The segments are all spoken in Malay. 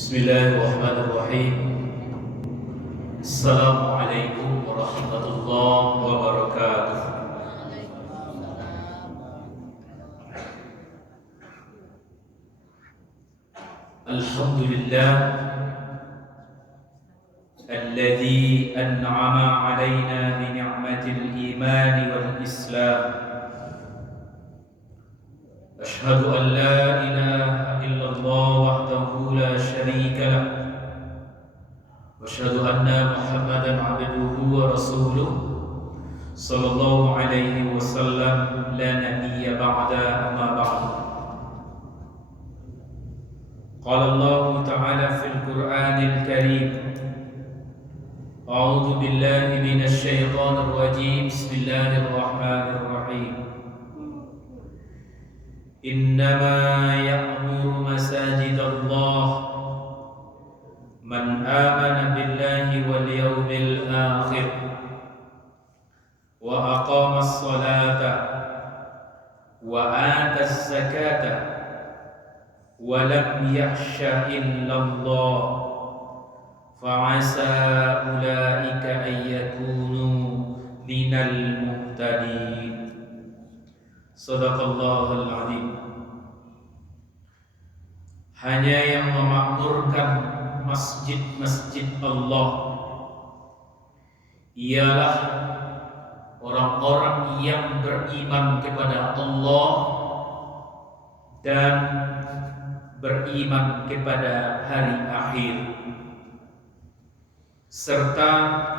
Bismillahirrahmanirrahim. Assalamualaikum warahmatullahi wabarakatuh. Alhamdulillah alladzi an'ama 'alaina bi ni'matil iman wal islam. أشهد أن لا إله إلا الله وحده لا شريك له وأشهد أن محمدا عبده ورسوله صلى الله عليه وسلم لا نبي بعد أما بعد. قال الله تعالى في القرآن الكريم: أعوذ بالله من الشيطان الرجيم بسم الله الرحمن الرحيم. إنما يأمر مساجد الله من آمن بالله واليوم الآخر وأقام الصلاة وآتى الزكاة ولم يخش إلا الله فعسى أولئك أن يكونوا من المهتدين. Sadaqallahul azim. Hanya yang memakmurkan masjid-masjid Allah ialah orang-orang yang beriman kepada Allah dan beriman kepada hari akhir, serta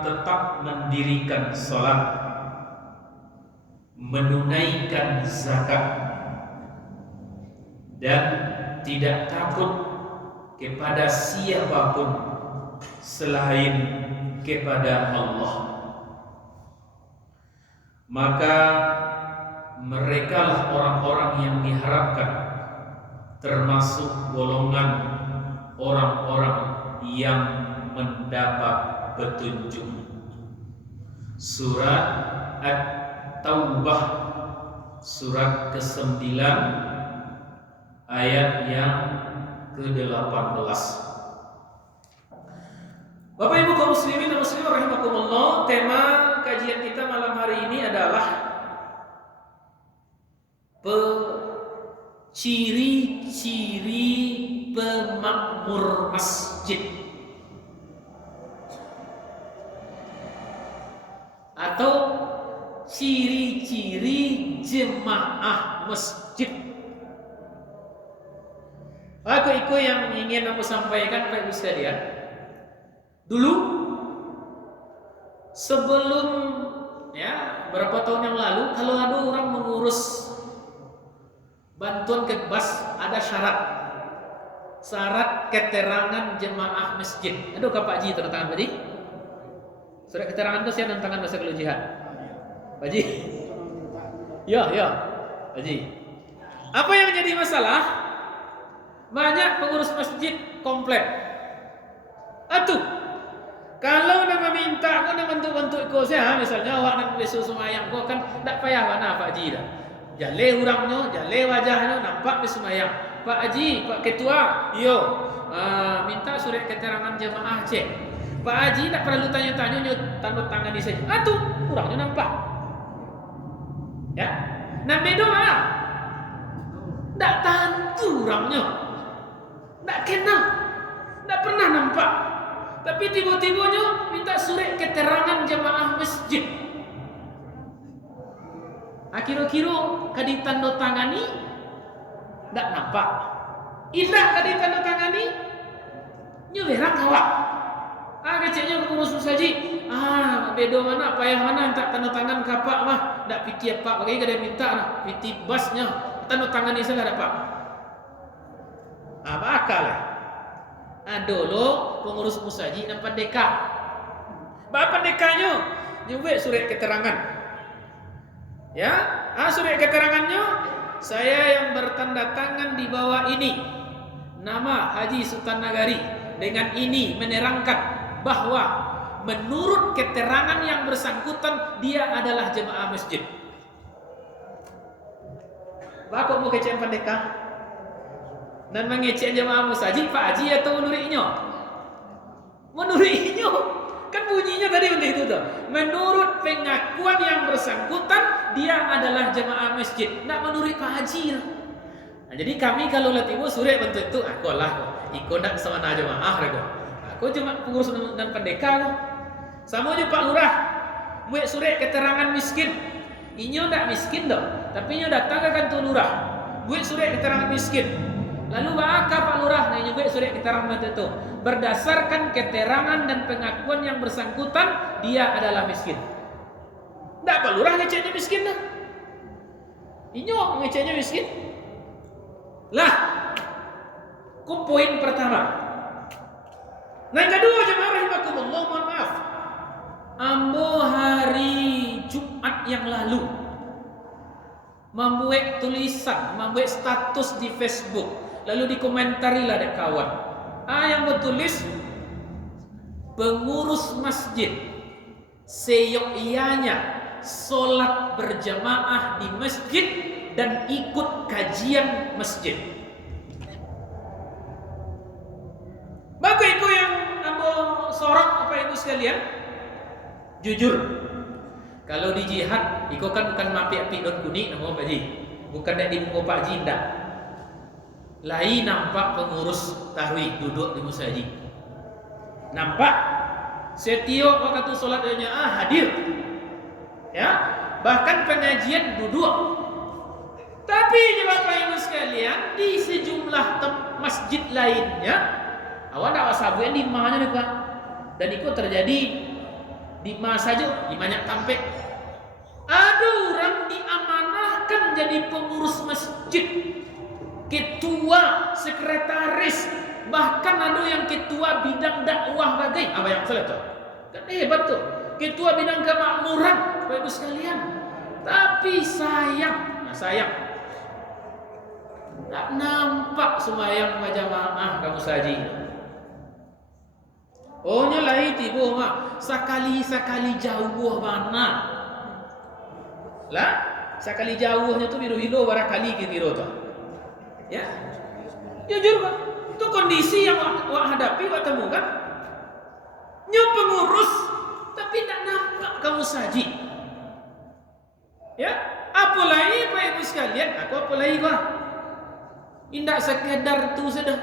tetap mendirikan salat, menunaikan zakat, dan tidak takut kepada siapapun selain kepada Allah. Maka merekalah orang-orang yang diharapkan termasuk golongan orang-orang yang mendapat petunjuk. Surat At-Taubah surat ke-9 ayat yang ke-18. Bapak Ibu kaum muslimin dan muslimat rahimakumullah, tema kajian kita malam hari ini adalah ciri-ciri pemakmur masjid atau ciri-ciri jemaah masjid. Aku yang ingin aku sampaikan Pak Ibu sekalian. Dulu sebelum berapa tahun yang lalu, kalau ada orang mengurus bantuan Ketbas, ada syarat keterangan jemaah masjid. Aduh Pak Haji, tanda tangan Pak Haji. Surat keterangan itu saya tanda tangan bahasa kalau jihad. Pak Haji. Ya, Pak Haji. Apa yang jadi masalah? Banyak pengurus masjid komplain. Atuh, kalau nama minta kau nak bantu-bantu kau saya, misalnya awak nak besok semayang kau kan tak payah mana Pak Haji dah. Jale orangnya, jale wajahnya nampak di semayang. Pak Haji, Pak Ketua, minta surat keterangan jemaah cek. Pak Haji tak perlu tanya-tanya, tanda tangan di sini. Atuh, orangnya nampak. Ya, nak bedo mana? Tak tentu orangnya. Tak kenal, tak pernah nampak. Tapi tiba-tibanya minta surat keterangan jemaah masjid. Kira-kira kadi tanda tangani tak nampak. Indah kadi tanda tangani nyewerang awak. Keceknya pengurus saji. Bedo mana, payah mana tak tanda tangan kapak mah. Tak piti apa, bagi kada minta nah, piti basnya tanda tangani saya dapat. Apa akal ya? Dulu pengurus musaji dapat deka. Bapak dekanya nyuwek surat keterangan. Ya, surat keterangannya saya yang bertanda tangan di bawah ini. Nama Haji Sultan Nagari dengan ini menerangkan bahwa menurut keterangan yang bersangkutan dia adalah jemaah masjid. Bapak mau kecen pandeka? Dan mengecek jemaah musajid Pak Haji atau menurutnya? Menurutnya. Kan bunyinya tadi untuk itu tuh. Menurut pengakuan yang bersangkutan dia adalah jemaah masjid. Nggak menurut Pak Haji. Nah, jadi kami kalau latibu sore bentuk itu aku lah kok. Ikut ndak sama jemaah rego. Aku cuma pengurus dan pendekar kok. Sama aja Pak Lurah. Buat sore keterangan miskin. Inyo ndak miskin dong. Tapi inyo datang ke kantor lurah. Buat sore keterangan miskin. Lalu maka Pak Lurah nanya juga surat keterangan itu berdasarkan keterangan dan pengakuan yang bersangkutan dia adalah miskin. Tidak Pak Lurah ngeceknya miskin dah. Inyo ngeceknya miskin. Lah, ku poin pertama. Nah yang kedua jemaah rahimakumullah, mohon maaf. Ambo hari Jumat yang lalu membuat tulisan, membuat status di Facebook. Lalu dikomentari lah dek kawan. Yang bertulis pengurus masjid seyogyanya sholat berjamaah di masjid dan ikut kajian masjid. Maka itu yang ambo sorot apa ibu sekalian. Jujur, kalau di jihad, itu kan bukan mapi-api don kuning nama Pak Haji, bukan dek di muka Pak Haji ndak. Lain nampak pengurus tahwih duduk di musajid. Nampak setiap waktu sholat jamaah hadir. Ya, bahkan pengajian duduk. Tapi Bapak Ibu sekalian, di sejumlah masjid lainnya awak tak wasabu yang di mana nih Pak. Dan itu terjadi di masa saja di banyak tampek. Ada orang diamanahkan jadi pengurus masjid. Ketua, sekretaris, bahkan ada yang ketua bidang dakwah bagai apa yang salah tuh? Kan hebat tuh. Ketua bidang kemakmuran, Bapak Ibu sekalian. Tapi sayang, tak nampak sembahyang berjamaah kamu saji. Oh nyalai tiba mak sakali jauh mana? Lah, sakali jauhnya tuh biru-biru barakali kira tuh. Ya, jujur Pak, itu kondisi yang wak hadapi, wak temukan. Nyo pengurus, tapi tak nampak kamu saji. Ya, apalagi Pak Ibu sekalian, aku apalagi Pak. Indak sekedar itu sudah.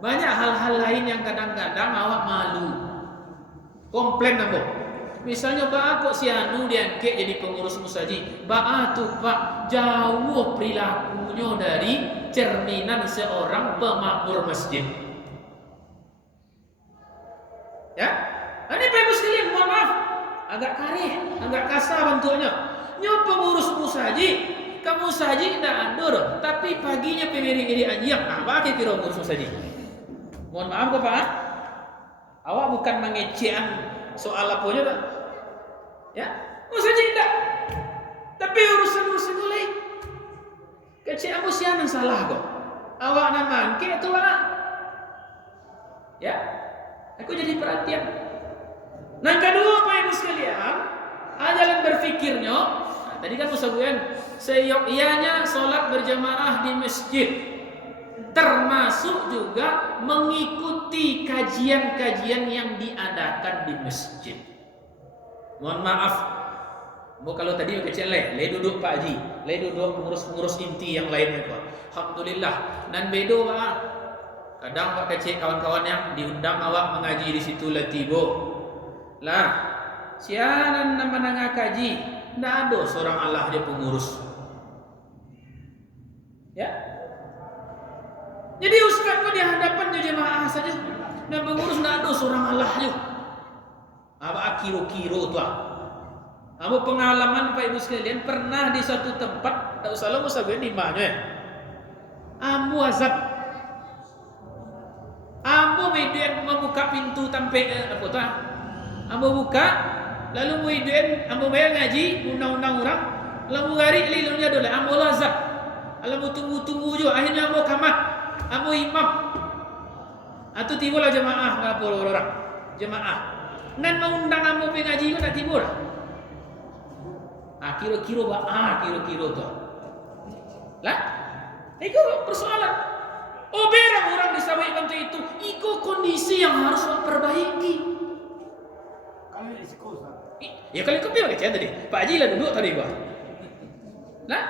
Banyak hal-hal lain yang kadang-kadang awak malu. Komplain nabo. Misalnya Pak kok si anu diangkat jadi pengurus musajid. Tuh Pak jauh perilakunya dari cerminan seorang pemakmur masjid. Ya, ini Pak Ibu sekalian, mohon maaf, agak karih, agak kasar bentuknya. Nyo pengurus musajid, kamu saji tidak ada, tapi paginya pemiri anjing. Apa kira pengurus musajid? Mohon maaf Pak, awak bukan mengecehan soal apanya tak? Ya, musajid tidak. Tapi urusan lain. Kecil aku siapa yang salah kok? Awak nak mangke itu lah. Ya, aku jadi perhatian. Nah kedua Pak Ibu sekalian, jalan berfikirnya. Nah, tadi kan musabuan seyogyanya sholat berjamaah di masjid, termasuk juga mengikuti kajian-kajian yang diadakan di masjid. Mohon maaf, kalau tadi kecil le duduk Pak Haji, le duduk pengurus inti yang lainnya Pak. Alhamdulillah. Dan bedo Pak. Kadang Pak kecil kawan-kawan yang diundang awak mengaji di situ latibo. Lah, siaran nama nanga kaji, ndak ada seorang Allah dia pengurus. Ya. Jadi ustaz kok di hadapan jemaah saja dan pengurus ndak ada seorang Allah je. Apa kiro-kiro tu Kamu pengalaman Pak Ibu sekalian pernah di suatu tempat, tak usah lo musabian di mana ya? Ambo azab. Ambo medan membuka pintu tampe apa tu? Ambo buka, lalu medan ambo bayar ngaji undang-undang orang, lalu gari lilunya dole ambo azab. Ambo tunggu-tunggu jo, akhirnya ambo kamat, ambo imam. Atau timbullah jemaah berapa orang? Jemaah. Nan mengundang ambo pengaji ko tak timbul. Kira-kira tu. Lah, itu persoalan. Oh Ya kalau kau pilih kecil tadi, Pak Haji lah duduk tadi gua. Nah,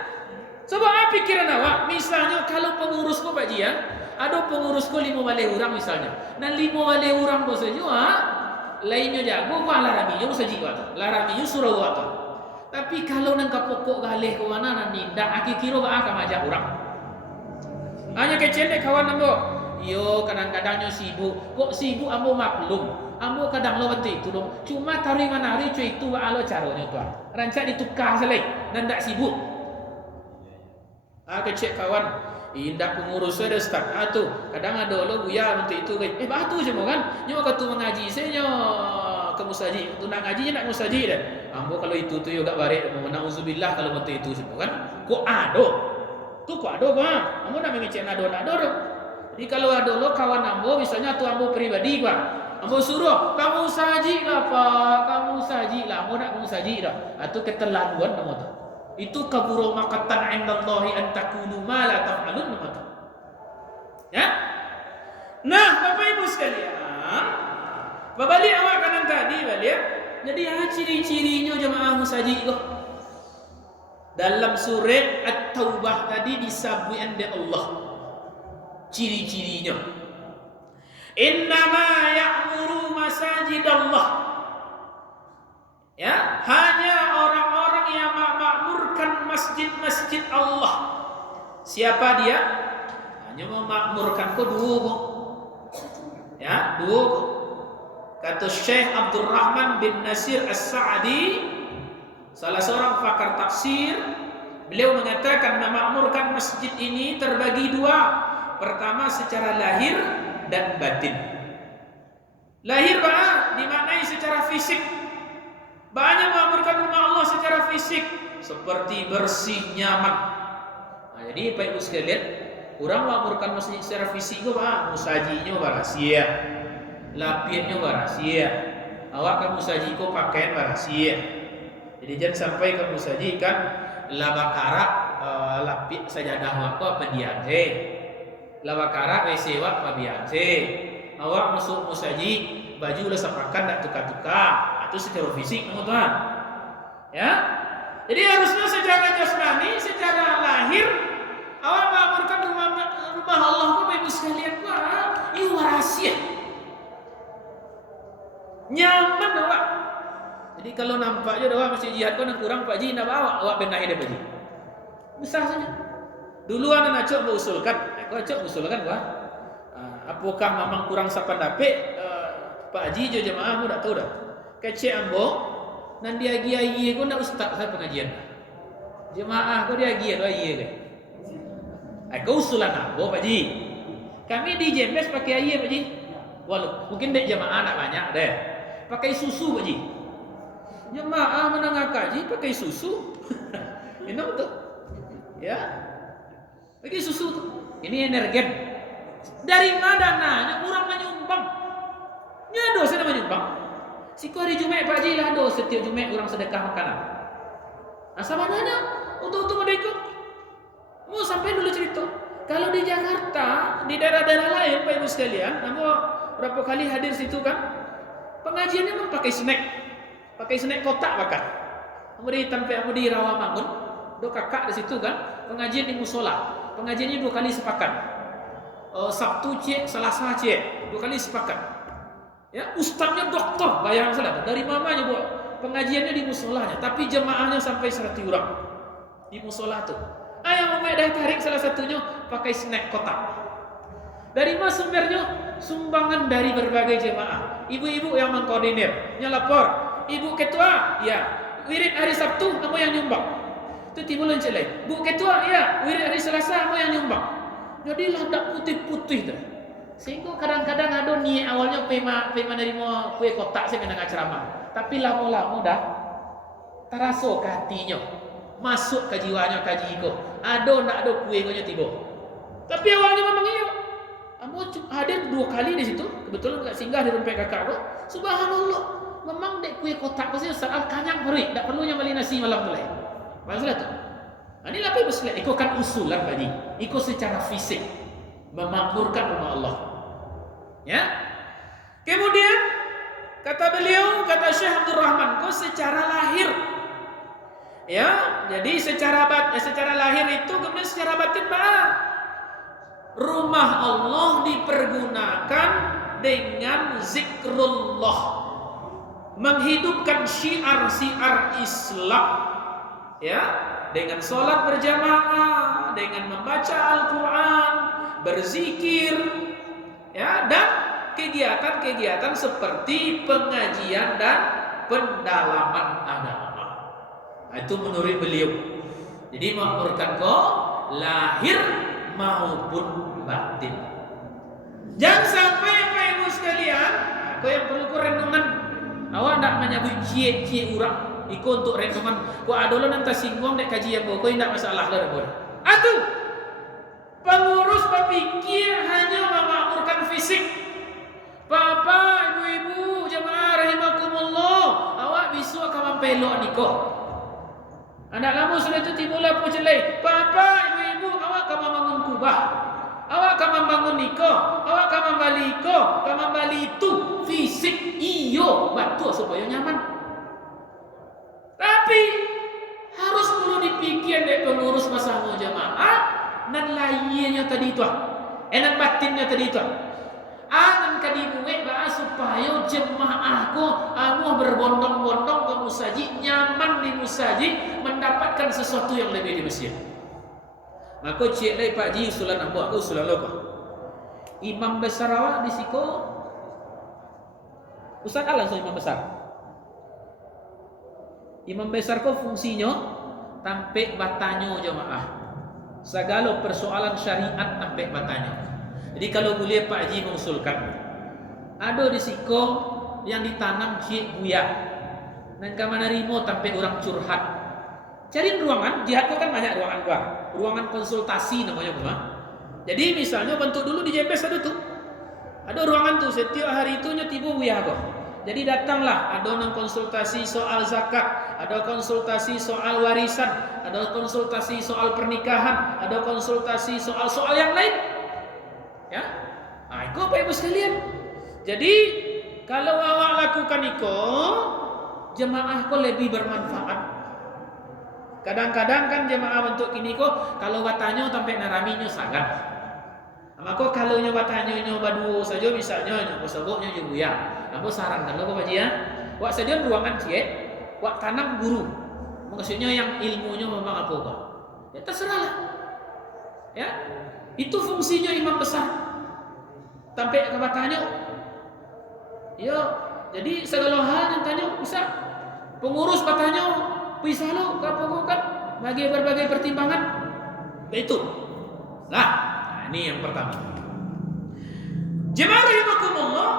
coba apa pikiran awak? Misalnya kalau pengurusku Pak Haji ya, ada pengurusku 5 balai orang misalnya. Dan 5 balai orang bos saja, lainnya jago, gua laraminya saja gua, laraminya suruh gua. Tapi kalau nang kapokok galih ke mana nanti, dak aki kira gak akan ajak orang. Hanya kecil deh kawan ambo. Yo kadang-kadangnya sibuk. Kok sibuk ambo maklum. Ambo kadang lo bantu itu dong. Cuma tarik mana hari cuy itu alo caranya tuan. Rancak ditukar selai dan tak sibuk. Kecil kawan. Indak pengurus ada start tu. Kadang ada lo buya bantu itu. Batu je kan. Nyo katu mengaji saya ke musaji. Tu nak ngaji nak musaji dah. Ambo kalau itu tu yo gak barik. Nauzubillah kalau bantu itu semua kan. Kok ada? Tu kok ada bang? Ambo nak mengecek nado. Jadi kalau ada lo kawan ambo misalnya tu ambo pribadi bang. Ambo suruh kamu saji lah pak, kamu saji lah, ambo nak kamu saji dah. Atau keterlaluan nama tu. Itu kaburu maqatan indallahi an takunu ma la taf'alun nama tu. Ya? Nah, Bapak Ibu sekalian, babalik awak kanan tadi balik. Jadi ciri-cirinya jemaah musaji tu. Dalam surat At-Taubah tadi disabui oleh Allah. Ciri-cirinya. Innama ya'muru masajidallah. Ya, hanya orang-orang yang memakmurkan masjid-masjid Allah. Siapa dia? Hanya memakmurkan dua. Ya, dua. Kata Syekh Abdul Rahman bin Nasir As-Sa'di, salah seorang pakar tafsir, beliau mengatakan memakmurkan masjid ini terbagi dua. Pertama secara lahir dan batin. Lahir dimaknai secara fisik. Banyak memakmurkan rumah Allah secara fisik, seperti bersih, nyaman. Jadi Pak Ibu sekalian, orang memakmurkan masjid secara fisik itu musajinya barasia, lapirnya barasia. Awak kamu saji ko pakaian barasia. Jadi jangan sampai kamu sajikan labakara lapik sajadah awak ko pendiam lawakara WC wak pabianse. Awak masuk musaji baju ulah sapakan tak tukar-tukar. Itu secara fisik teman-teman. Ya. Jadi harusnya secara jasmani, secara lahir awak mengamalkan rumah Allah Bapak Ibu sekalian itu rahasia. Nyaman awak. Jadi kalau nampaknya awak masih jihad kau nak kurang Pak Ji nak bawa awak benahi dia Pak Ji. Besar saja. Duluan anak cok mengusulkan. Kau cok usulkan gua. Apakah memang kurang sapan dapet? Pak Haji jo jemaah mu tak tahu dah. Kecek ambo nan dia agi ko nak ustaz saya pengajian. Jemaah ko dia agi do iya ke. Kau usulan ambo Pak Haji. Kami di Jembes pakai air Pak Haji. Walau mungkin dek jemaah nak banyak deh. Pakai susu Pak Haji. Jemaah menengah kaji pakai susu. Ini betul. Ya. Pakai susu tu. Ini energen. Dari mana nanya orang menyumbang? Nyado saya menyumbang. Siku hari Jumat Pak Haji lah do setiap Jumat orang sedekah makanan. Asal mananya? Untuk mereka. Mau sampai dulu cerita. Kalau di Jakarta, di daerah-daerah lain Pak Ibu sekalian, kamu berapa kali hadir situ kan? Pengajiannya memang pakai snack. Pakai snack kotak bahkan. Kemudian tanpa kamu di Rawamangun, do kakak di situ kan, pengajian di musola. Pengajiannya 2 kali sepakat. Sabtu cek, Selasa cek, 2 kali sepakat. Ya, ustaznya doktor, bayang salah. Dari mamanya buat pengajiannya di musolanya, tapi jemaahnya sampai 100 orang di musola tu. Yang mau dah tarik salah satunya pakai snack kotak. Dari mana sumbernya? Sumbangan dari berbagai jemaah. Ibu-ibu yang mengkoordinir, lapor. Ibu ketua, ya, wirid hari Sabtu kamu yang nyumbang. Itu timbul lain. Bu ketua, ya, wirid hari Selasa kamu yang nyumbang. Jadilah tak putih-putih dah. Sehingga kadang-kadang ada niat awalnya pema nerima kue kotak saya mendengar ceramah. Tapi lama-lama dah terasa ke hatinya. Masuk ke jiwanya kaji ko. Ada nak ada kue ko nya tiba. Tapi awalnya memang iya. Kamu hadir 2 kali di situ. Kebetulan enggak singgah di dompet kakak ko. Subhanallah. Memang dek kue kotak ko sih soal kanyang beri. Tak perlunya beli nasi malam tu lain. Masalah tu. Ini apa Ibu sekalian? Ikut kan usulan tadi. Ikut secara fisik memakmurkan rumah Allah. Ya. Kemudian Kata beliau, kata Syekh Abdul Rahman, kau secara lahir, ya, jadi secara lahir itu, kemudian secara batin rumah Allah dipergunakan dengan zikrullah, menghidupkan syiar-syiar Islam, ya, dengan sholat berjamaah, dengan membaca Al-Quran, berzikir, ya, dan kegiatan-kegiatan seperti pengajian dan pendalaman agama. Nah, itu menurut beliau. Jadi makmurkan kau lahir maupun batin. Jangan sampai Bapak Ibu sekalian, kau yang perlu kau renungan. Awak nak menyebut cie orang, ikut untuk renungan. Kau adolan nanti singgung dek kajian kau tidak masalah lah boleh. Atuh, pengurus berpikir hanya memakmurkan fisik. Bapak, ibu-ibu, jemaah rahimakumullah, awak bisu akan mempelok nikoh. Anak lama sudah itu timbullah pucelai. Bapak, ibu-ibu, awak akan membangun kubah, awak akan membangun nikoh, awak akan membali itu fisik iyo batu supaya nyaman. Tapi harus perlu dipikir dek pengurus bersama jemaah dan lainnya tadi itu, dan batinnya tadi itu. Akan kadibuwe bahas supaya jemaahku berbondong-bondong ke musajid, nyaman di musajid, mendapatkan sesuatu yang lebih di masjid. Maka cik lai Pak Ji usulan aku usulan lo. Imam besar awak di siko Ustaz langsung imam besar. Imam besar kau fungsinya tampek batanyo jemaah. Segala persoalan syariat tampek batanyo. Jadi kalau boleh Pak Haji mengusulkan, ada risiko yang ditanam cik buya dan kamana rimo sampai orang curhat. Cari ruangan, jihad kan banyak ruangan gua. Ruangan konsultasi namanya gua. Jadi misalnya bentuk dulu di JPS ada tuh. Ada ruangan tuh setiap hari itu tiba buya gua. Jadi datanglah, ada orang konsultasi soal zakat, ada konsultasi soal warisan, ada konsultasi soal pernikahan, ada konsultasi soal yang lain. Ya, itu Bapak Ibu sekalian. Jadi kalau awak lakukan itu, jemaah kau lebih bermanfaat. Kadang-kadang kan jemaah bentuk kini kok kalau watanya sampai naraminya sangat. Maka kalau nyoba tanya nyoba dua saja misalnya nyoba sebutnya juga ya. Aku sarankan lo Bapak ya. Wak saja ruangan cie, wak tanam guru. Maksudnya yang ilmunya memang apa? Ya terserahlah. Ya. Itu fungsinya imam besar. Sampai ke tanya. Ya, jadi segala hal yang tanya bisa. Pengurus bertanya, bisa lo apa kan bagi berbagai pertimbangan. Itu. Nah, ini yang pertama. Jemaah rahimakumullah.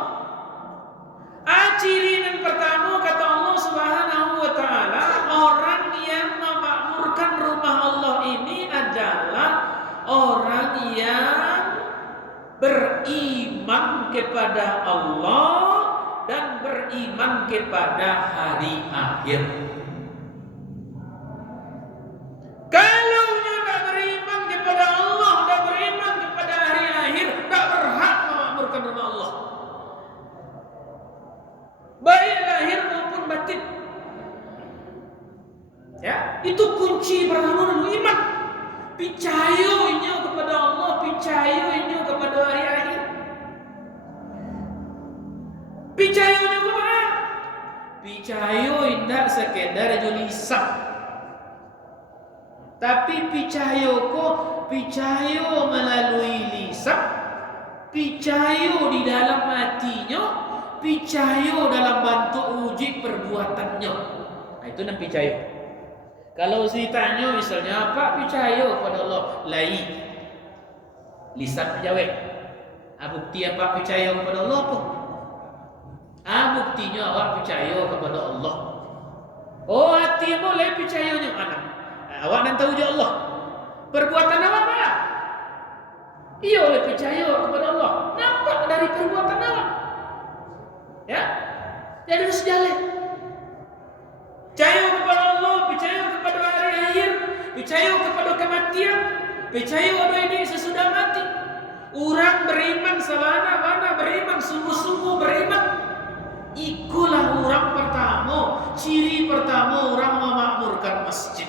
Ciri yang pertama kata Allah Subhanahu wa taala, orang yang memakmurkan rumah Allah ini adalah orang yang beriman kepada Allah dan beriman kepada hari akhir. Kalau tidak beriman kepada Allah dan beriman kepada hari akhir, tidak berhak memakmurkan rumah Allah, baik lahir maupun batin. Ya, itu kunci pertama dulu iman. Percayanya kepada Allah, percayanya kepada hari akhir. Percayanya kepada percaya tidak sekedar lisan. Tapi percaya melalui lisan, percaya di dalam hatinya, percaya dalam bentuk wujud perbuatannya. Nah, itu namanya percaya. Kalau ditanya misalnya apa percaya kepada Allah, lain lisan jawab. Bukti apa percaya kepada Allah apa? Buktinya awak percaya kepada Allah. Oh, hati boleh percayanya mana? Awak nan tahu je Allah. Perbuatan awak apa? Ia boleh percaya kepada Allah. Nampak dari perbuatan awak. Ya, jadi harus jalan. Percaya kepada Allah, percaya kepada hari akhir, percaya kepada kematian, percaya ada ini sesudah mati. Orang beriman sabana beriman, sungguh-sungguh beriman. Ikulah orang pertama, ciri pertama orang memakmurkan masjid.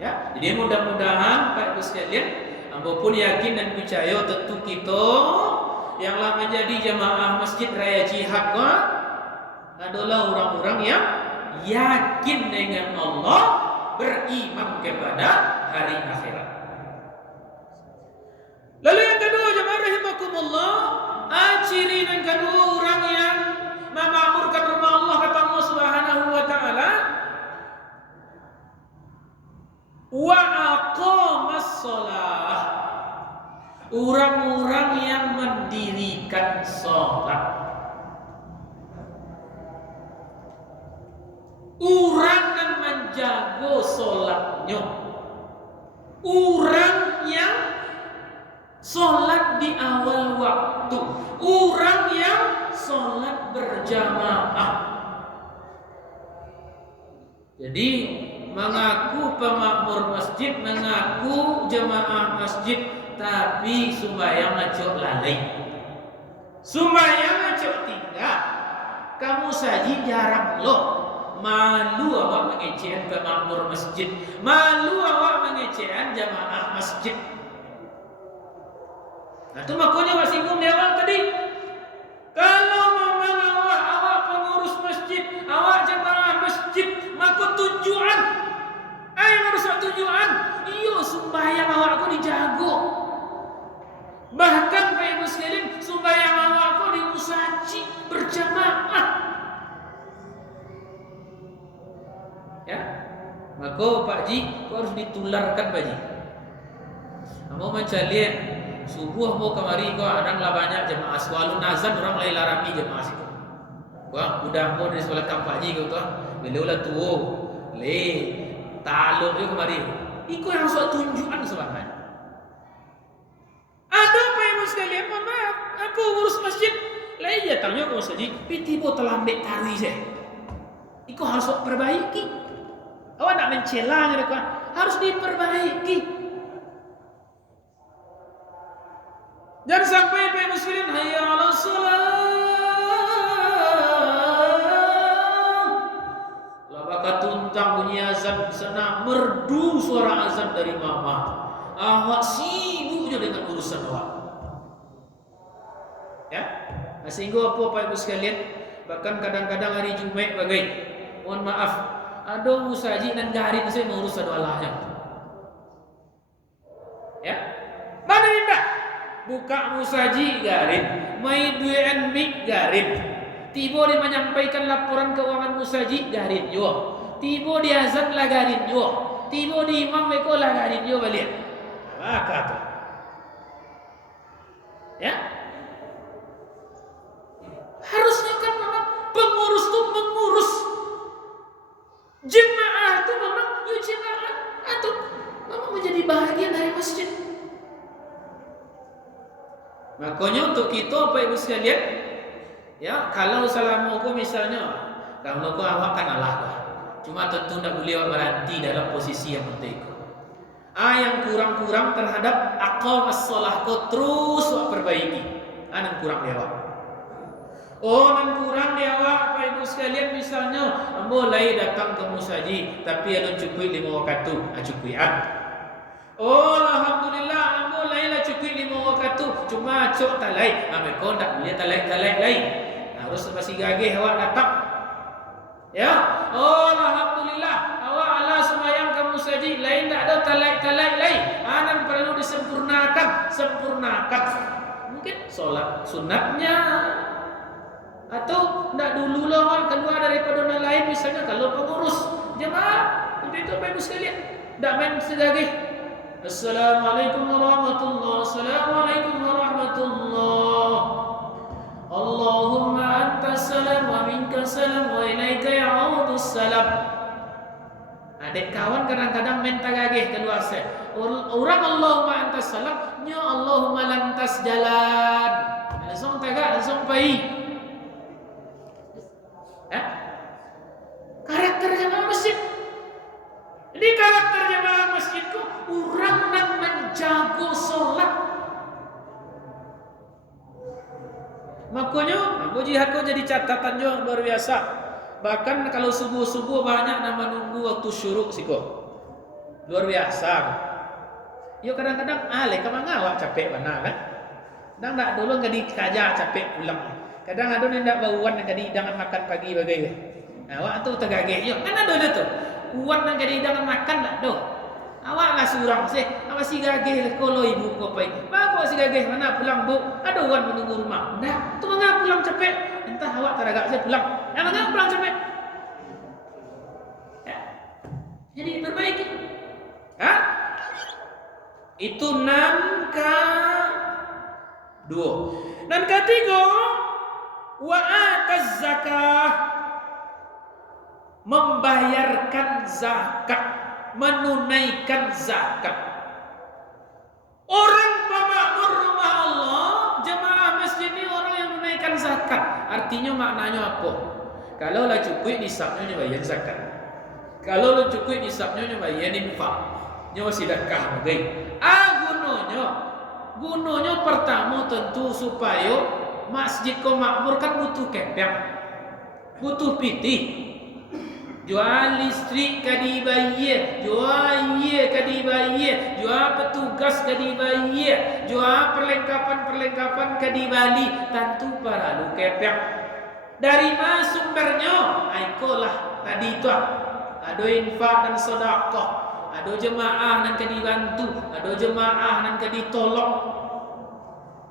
Ya, jadi mudah-mudahan Pak Ibu sekalian, apapun yakin dan percaya tentu kita yang lah menjadi jamaah Masjid Raya Jihad adalah orang-orang yang yakin dengan Allah, beriman kepada hari akhirat. Lalu yang kedua, jemaah rahimakumullah, ciri yang kedua orang yang memakmurkan rumah Allah kata Allah Subhanahu wa taala, wa aqamas shalah. Orang-orang yang mendirikan salat. Orang yang menjaga salatnya. Orang yang salat di awal waktu. Orang yang salat berjamaah. Jadi mengaku pemakmur masjid, mengaku jamaah masjid, tapi sembahyang acok lalai, sembahyang acok tinggal. Kamu saji jarang loh. Malu awak mengecehan pemakmur masjid, malu awak mengecehan jamaah masjid. Nah itu makanya awak singgung di awal tadi. Kalau memang awak pengurus masjid, awak jamaah masjid, maka tujuan harus tujuan. Iyo sembahyang awak aku dijago. Bahkan Pak Ibu sekalian, sembahyang awak aku diusaji berjamaah. Ya, maka Pak Ji, kau harus ditularkan Pak Ji. Kamu mencalian subuh mau kemari kau ada lah banyak jemaah swalun azan orang lain larami jemaah situ. Wah, udah mau dari sekolah Pak Ji kau tu, beliau lah tuh, le, taluk dia kemari. Ikut yang suatu tunjukan sebenarnya. Ada Pak Ibu sekalian, maaf, aku urus masjid. Lah iya tanya kau saja, tiba terlambat kari saya. Ikut harus perbaiki. Awak nak mencela mereka, harus diperbaiki. Jangan sampai Pak Ibu sekalian, hayya 'alas shalah. Labaka tuntang bunyi azan sana, merdu suara azan dari mama. Awak sibuk je dengan urusan awak. Ya, sehingga apa Pak Ibu sekalian, bahkan kadang-kadang hari Jumat bagai, mohon maaf, ada musaji dan garin saya mengurus ada Allahnya. Ya, mana tidak? Buka musaji garin, main duaan mik garin. Tiba dia menyampaikan laporan keuangan musaji garin yo. Tiba dia azan lah garin yo. Tiba di imam mereka lah garin yo balik. Maka tu. Ya. Harusnya kan memang pengurus tu mengurus. Jemaah tu memang jemaah atau memang menjadi bahagian dari masjid. Makanya untuk kita Bapak Ibu sekalian, ya kalau salamuku misalnya, kalau kau awak kan Allah lah. Cuma tentu tidak boleh awak berhenti dalam posisi yang penting. Yang kurang-kurang terhadap aqamas shalah kau terus awak perbaiki. Yang kurang dia awak. Yang kurang dia awak Bapak Ibu sekalian misalnya, mulai datang ke musaji tapi ada cukup 5 waktu, cukup alhamdulillah, mulailah cukup 5 waktu, cuma cok talai. Mereka tak boleh talai lain. Harus masih gagih awak datang. Ya, alhamdulillah, awak ala sembahyang kamu saji, lain tak ada talai lain. Anan perlu sempurnakan. Mungkin solat sunatnya, atau tidak dulu lah keluar daripada orang lain, misalnya kalau pengurus jemaah. Untuk itu Bapak Ibu sekalian, tidak main segagih. Assalamualaikum warahmatullahi wabarakatuh. Assalamualaikum warahmatullahi. Allahumma antas salam wa minkas salam wa ilaika ya'udus salam. Adik kawan kadang-kadang minta gagih keluar saya. Orang Allahumma antas salam, nya Allahumma lantas jalan. Langsung tagak, langsung pergi. Karakter jemaah masjid. Ini karakter jemaah masjidku, orang yang menjaga solat. Makanya Abu Jihad kau jadi catatan juga luar biasa. Bahkan kalau subuh-subuh banyak nama nunggu waktu syuruk sih kok. Luar biasa. Yo kadang-kadang kamu ngawak capek mana kan? Kadang nak dulu enggak dikaja capek pulang. Kadang ada ndak bauan jadi jangan makan pagi bagai. Nah, awak tu tegageh yo. Kan ada tu. Uwan nang jadi jangan makan tak do. Awak lah surang sih. Awak si gageh kalau ibu kau pai. Bapak si gageh mana pulang bu? Ada uwan menunggu rumah. Nah, tu mengapa pulang capek? Entah awak teragak saya pulang. Mengapa pulang capek? Ya. Jadi perbaiki. Hah? Itu nangka dua. Dan ketiga, wa ataz zakah, membayarkan zakat, menunaikan zakat. Orang pemakmur rumah Allah, jemaah masjid ini orang yang menunaikan zakat. Artinya maknanya apa? Kalau lah cukup nisabnya bayar zakat. Kalau lah cukup nisabnya bayar infak. Nyawa sedekah bagai. Gunanya pertama tentu supaya masjid kau makmur kan butuh kepeng, butuh pitih. Jual listrik ka dibayar, jual ka dibayar, jual petugas ka dibayar, jual perlengkapan ka dibali, tentu perlu kepeng. Dari mana sumbernya? Aikolah tadi itu ada infak dan sedekah. Ada jemaah nan ka dibantu, ada jemaah nan ka ditolong.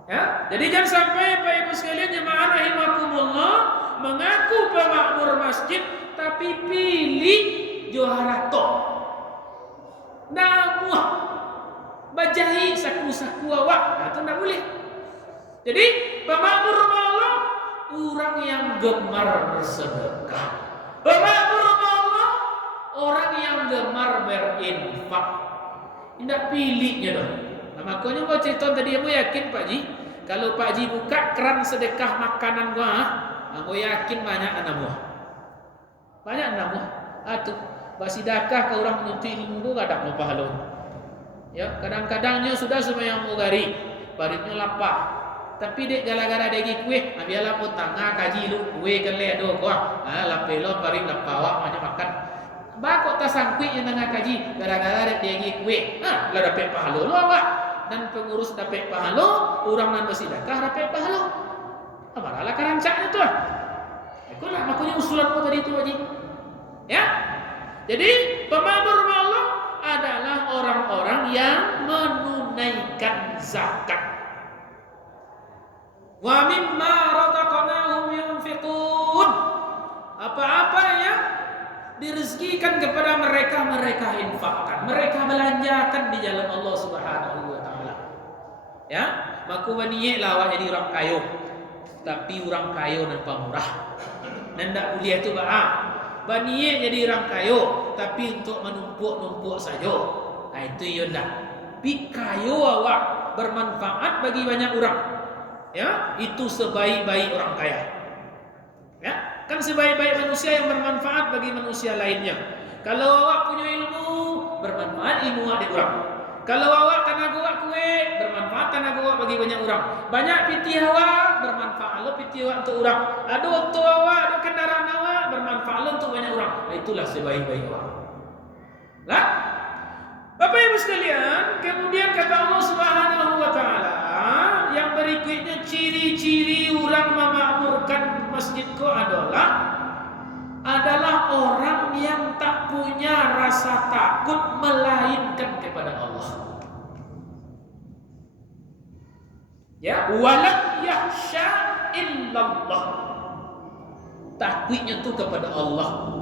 Ya, jadi jangan sampai Bapak Ibu sekalian jemaah rahimakumullah mengaku pemakmur masjid tapi pilih johara tok. Namuh bajahi saku-saku awak, itu enggak boleh. Jadi pemakmur rumah Allah orang yang gemar bersedekah. Pemakmur rumah Allah orang yang gemar berinfak. Tidak pilihnya dong. Nah, makanya gua cerita tadi, aku yakin Pak Ji, kalau Pak Ji buka keran sedekah makanan gua, aku yakin banyak anak banyak anak atuh basidakah ke orang menuntut ilmu gua kadang mau pahala. Ya, kadang-kadangnya sudah sembahyang mugari, paritnya lapar. Tapi dek gara-gara degi kue, biarlah pun tangga kaji lu kue kele do gua. Lapelo parit lapawak macam makan. Bakok tak sangkui yang tengah kaji gara-gara degi kue. Lah dapat pahala lu awak. Dan pengurus dapat pahala, orang nan bersedekah dapat pahala. Amaralah karancaknya tuan. Itulah makanya usulanmu tadi itu wajib. Ya. Jadi pemakmur Allah adalah orang-orang yang menunaikan zakat. Wa mimma razaqnahum yunfiqun. Apa-apa yang direzekikan kepada mereka, mereka infakkan, mereka belanjakan di jalan Allah Subhanahu wa taala. Ya, maka waniye lawan jadi orang kaya. Tapi orang kaya nampak murah. Dan tak boleh tu baniye jadi orang kaya, tapi untuk menumpuk-numpuk saja. Nah itu ya dah. Pi kaya awak bermanfaat bagi banyak orang. Ya, itu sebaik-baik orang kaya. Ya, kan sebaik-baik manusia yang bermanfaat bagi manusia lainnya. Kalau awak punya ilmu, bermanfaat ilmu adik orang. Kalau awak tenaga awak kue, bermanfaat tenaga awak bagi banyak orang. Banyak piti awak, bermanfaat lo piti awak untuk orang. Ada waktu awak, ada kendaraan awak, bermanfaat lo untuk banyak orang. Nah, itulah sebaik-baik awak. Nah, Bapak Ibu sekalian, kemudian kata Allah Subhanahu wa taala, yang berikutnya ciri-ciri orang memakmurkan masjidku adalah orang yang tak punya rasa takut melainkan kepada Allah. Ya, walam yakhsha illallah. Takutnya tu kepada Allah.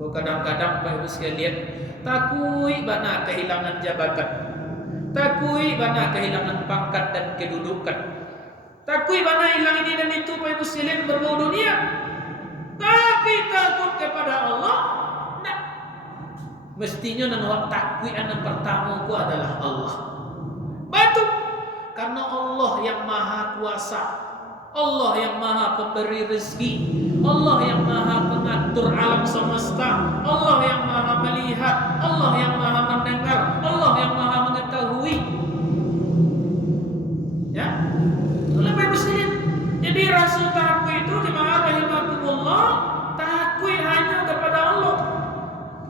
Kau kadang-kadang Bapak Ibu sekalian takut bana kehilangan jabatan, takut bana kehilangan pangkat dan kedudukan, takut bana hilang ini dan itu Bapak Ibu sekalian berbau dunia. Tapi takut kepada Allah, nah, mestinya nang takut yang pertama ku adalah Allah. Batu, karena Allah yang maha kuasa, Allah yang maha pemberi rezeki, Allah yang maha pengatur alam semesta, Allah yang maha melihat, Allah yang maha mendengar, Allah yang maha mengetahui. Ya, itulah Bapak sekalian. Jadi maksud takwi itu jemaah rahimakumullah, takwi hanya kepada Allah.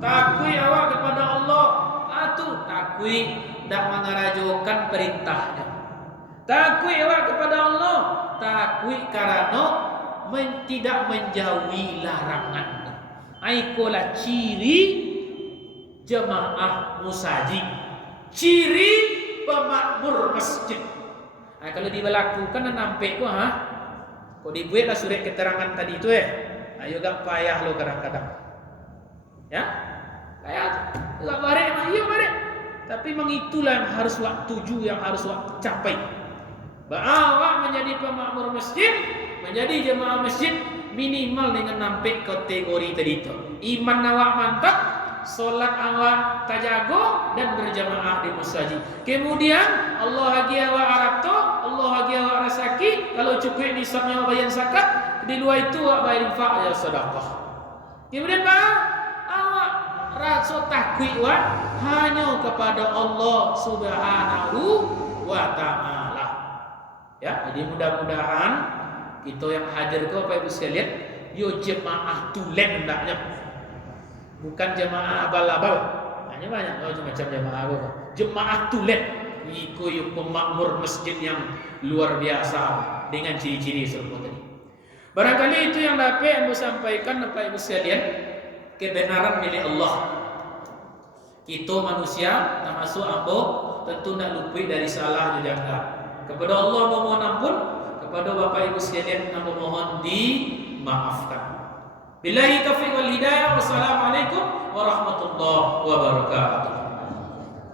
Takwi awak kepada Allah. Atu takwi tidak mengerajokan perintahnya. Takwi awak kepada Allah. Takwi karena tidak menjauhi larangan. Aikola ciri jemaah musaji, ciri pemakmur masjid. Nah, kalau diberlakukan dan nampak kok kok dibuatlah surat keterangan tadi itu ayo gak payah lo kadang-kadang. Ya? Payah. Gak barek mah iya barek. Tapi memang itulah yang harus wak tuju, yang harus wak capai. Bahwa menjadi pemakmur masjid, menjadi jemaah masjid minimal dengan nampak kategori tadi itu. Iman awak mantap, solat awak tajago dan berjamaah di musajid. Kemudian Allah hagi awak arato, Allah hagi awak rasaki. Kalau cukup nisabnya awak bayar zakat, di luar itu awak bayar infak ya sedekah. Kemudian awak rasa takwi hanya kepada Allah Subhanahu wa taala. Ya, jadi mudah-mudahan kita yang hadir ke Bapak Ibu sekalian, yo jemaah tulen hendaknya. Bukan jemaah abal-abal. Hanya banyak macam jemaah apa. Jemaah tulen. Iko yuk pemakmur masjid yang luar biasa dengan ciri-ciri serupa tadi. Barangkali itu yang dapat Anda sampaikan Bapak Ibu sekalian, kebenaran milik Allah. Kita manusia termasuk ambo tentu nak luput dari salah juga. Kepada Allah memohon ampun, kepada Bapak Ibu sekalian ambo mohon dimaafkan. Billahi taufiq wal hidayah. Wassalamualaikum warahmatullahi wabarakatuh.